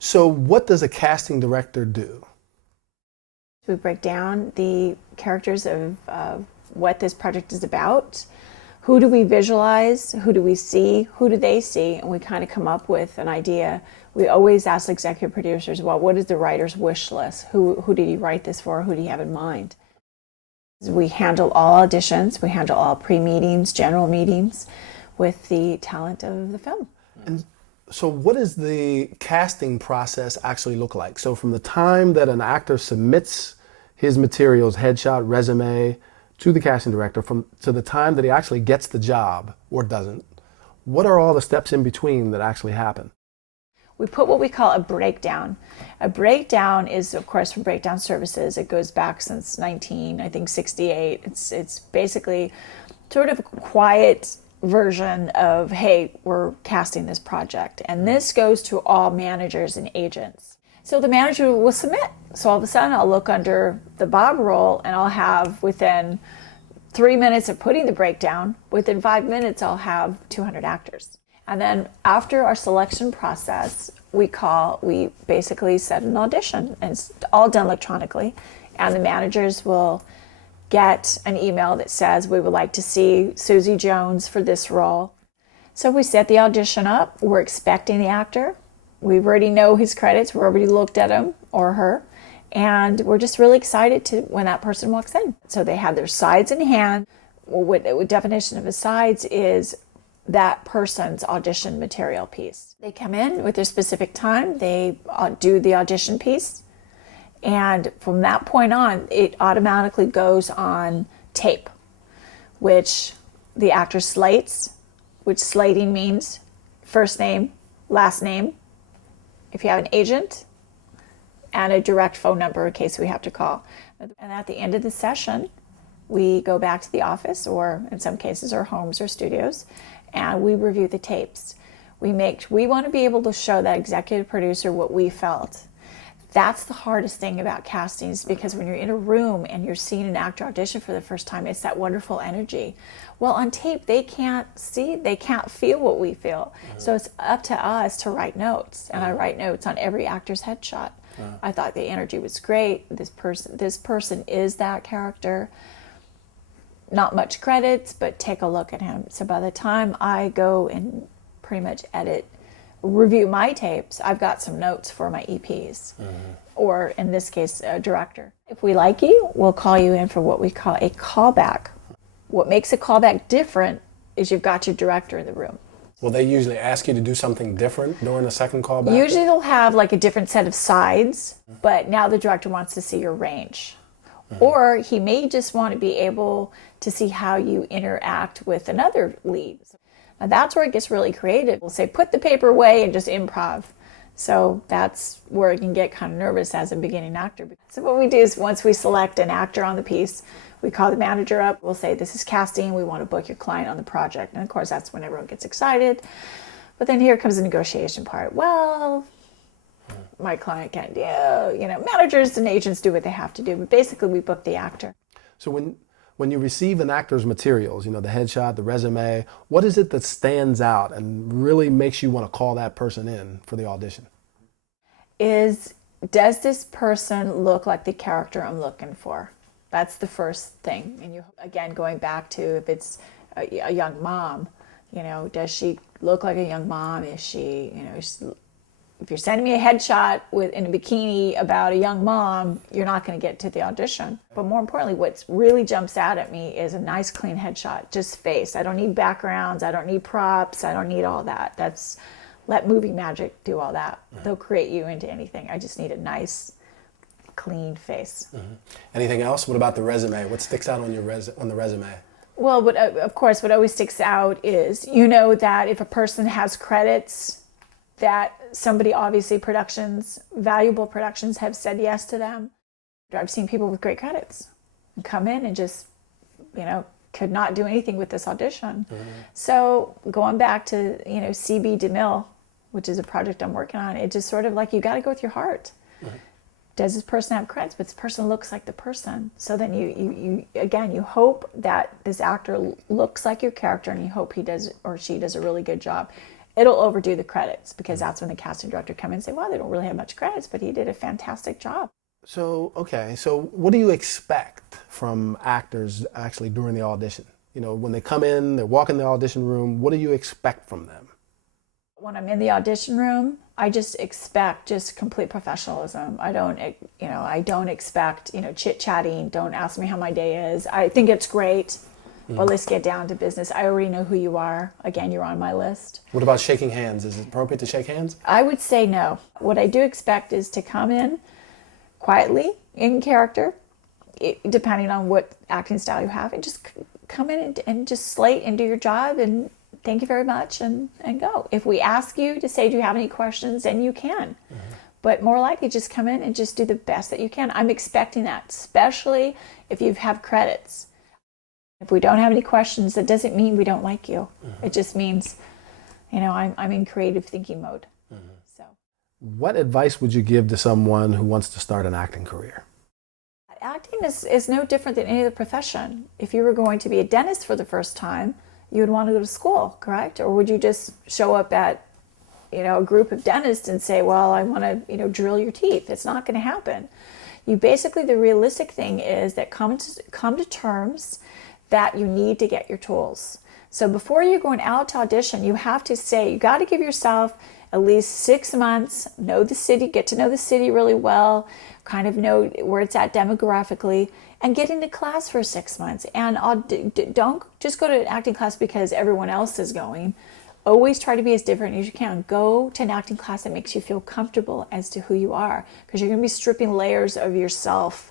So what does a casting director do? We break down the characters of what this project is about. Who do we visualize? Who do we see? Who do they see? And we kind of come up with an idea. We always ask executive producers, well, what is the writer's wish list? Who did he write this for? Who do you have in mind? We handle all auditions. We handle all pre-meetings, general meetings with the talent of the film. And so what does the casting process actually look like? So from the time that an actor submits his materials, headshot, resume, to the casting director, to the time that he actually gets the job or doesn't, what are all the steps in between that actually happen? We put what we call a breakdown. A breakdown is, of course, from Breakdown Services. It goes back since 1968. It's basically sort of a quiet version of, hey, we're casting this project. And this goes to all managers and agents. So the manager will submit. So all of a sudden I'll look under the Bob roll and I'll have, within 3 minutes of putting the breakdown, within 5 minutes I'll have 200 actors. And then after our selection process, we basically set an audition, and it's all done electronically. And the managers will get an email that says, we would like to see Susie Jones for this role. So we set the audition up. We're expecting the actor. We already know his credits. We've already looked at him or her. And we're just really excited when that person walks in. So they have their sides in hand. What definition of a sides is that person's audition material piece. They come in with their specific time. They do the audition piece. And from that point on, it automatically goes on tape, which the actor slates, which slating means first name, last name, if you have an agent, and a direct phone number in case we have to call. And at the end of the session, we go back to the office, or in some cases our homes or studios, and we review the tapes. We want to be able to show that executive producer what we felt. That's the hardest thing about castings, because when you're in a room and you're seeing an actor audition for the first time, it's that wonderful energy. Well, on tape, they can't feel what we feel. So it's up to us to write notes, and I write notes on every actor's headshot. I thought the energy was great. This person is that character. Not much credits, but take a look at him. So by the time I go and pretty much review my tapes, I've got some notes for my EPs, or in this case, a director. If we like you, we'll call you in for what we call a callback. What makes a callback different is you've got your director in the room. Will they usually ask you to do something different during the second callback? Usually they'll have like a different set of sides, but now the director wants to see your range. Or he may just want to be able to see how you interact with another lead. Now that's where it gets really creative. We'll say, put the paper away and just improv. So that's where it can get kind of nervous as a beginning actor. So what we do is, once we select an actor on the piece, we call the manager up. We'll say, this is casting. We want to book your client on the project. And of course, that's when everyone gets excited. But then here comes the negotiation part. Well, my client can't do, managers and agents do what they have to do. But basically, we book the actor. So when you receive an actor's materials, the headshot, the resume, what is it that stands out and really makes you want to call that person in for the audition? Does this person look like the character I'm looking for? That's the first thing. And again, going back to, if it's a young mom, does she look like a young mom? Is she, if you're sending me a headshot in a bikini about a young mom, you're not going to get to the audition. But more importantly, what really jumps out at me is a nice, clean headshot, just face. I don't need backgrounds. I don't need props. I don't need all that. Let movie magic do all that. They'll create you into anything. I just need a nice, clean face. Anything else? What about the resume? What sticks out on the resume? Well, of course, what always sticks out is, that if a person has credits, that somebody, obviously valuable productions have said yes to them. I've seen people with great credits come in and just, could not do anything with this audition. So going back to, CB DeMille, which is a project I'm working on, it's just sort of like, you got to go with your heart. Does this person have credits? But this person looks like the person. So then you hope that this actor looks like your character, and you hope he does or she does a really good job. it'll overdo the credits, because that's when the casting director come in and say, well, they don't really have much credits, but he did a fantastic job. So, okay, so what do you expect from actors actually during the audition? You know, when they come in, they walk in the audition room, what do you expect from them? When I'm in the audition room, I just expect just complete professionalism. I don't expect, chit-chatting. Don't ask me how my day is. I think it's great, but let's get down to business. I already know who you are. Again, you're on my list. What about shaking hands? Is it appropriate to shake hands? I would say no. What I do expect is to come in quietly, in character, depending on what acting style you have, and just come in and just slate and do your job, and thank you very much, and go. If we ask you to say, do you have any questions, then you can. But more likely, just come in and just do the best that you can. I'm expecting that, especially if you have credits. If we don't have any questions, that doesn't mean we don't like you. It just means, I'm in creative thinking mode. So, what advice would you give to someone who wants to start an acting career? acting is no different than any other profession. If you were going to be a dentist for the first time, you would want to go to school, correct? Or would you just show up at, a group of dentists and say, well, I want to, drill your teeth? It's not going to happen. You basically, the realistic thing is that come to terms that you need to get your tools. So before you're going out to audition, you have to say, you got to give yourself at least 6 months, know the city, get to know the city really well, kind of know where it's at demographically, and get into class for 6 months. And don't just go to an acting class because everyone else is going. Always try to be as different as you can. Go to an acting class that makes you feel comfortable as to who you are, because you're going to be stripping layers of yourself.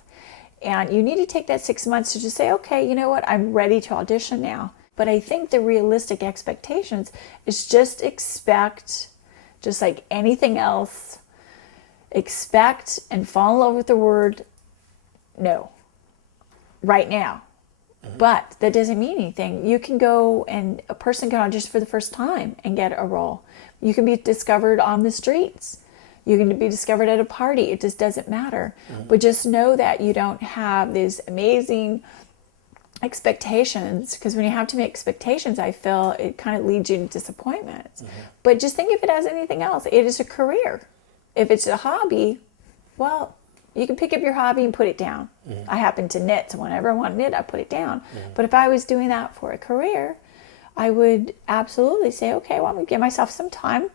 And you need to take that 6 months to just say, okay, you know what, I'm ready to audition now. But I think the realistic expectations is just expect, just like anything else, expect and fall in love with the word no right now. But that doesn't mean anything. You can go and a person can audition for the first time and get a role. You can be discovered on the streets. You can be discovered at a party. It just doesn't matter. But just know that you don't have these amazing expectations, because when you have too many expectations, I feel it kind of leads you to disappointments. But just think of it as anything else. It is a career. If it's a hobby, well, you can pick up your hobby and put it down. I happen to knit, so whenever I want to knit, I put it down. But if I was doing that for a career, I would absolutely say, okay, well, I'm going to give myself some time,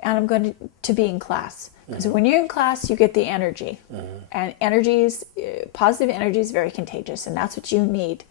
and I'm going to be in class. Because when you're in class, you get the energy. And positive energy is very contagious, and that's what you need.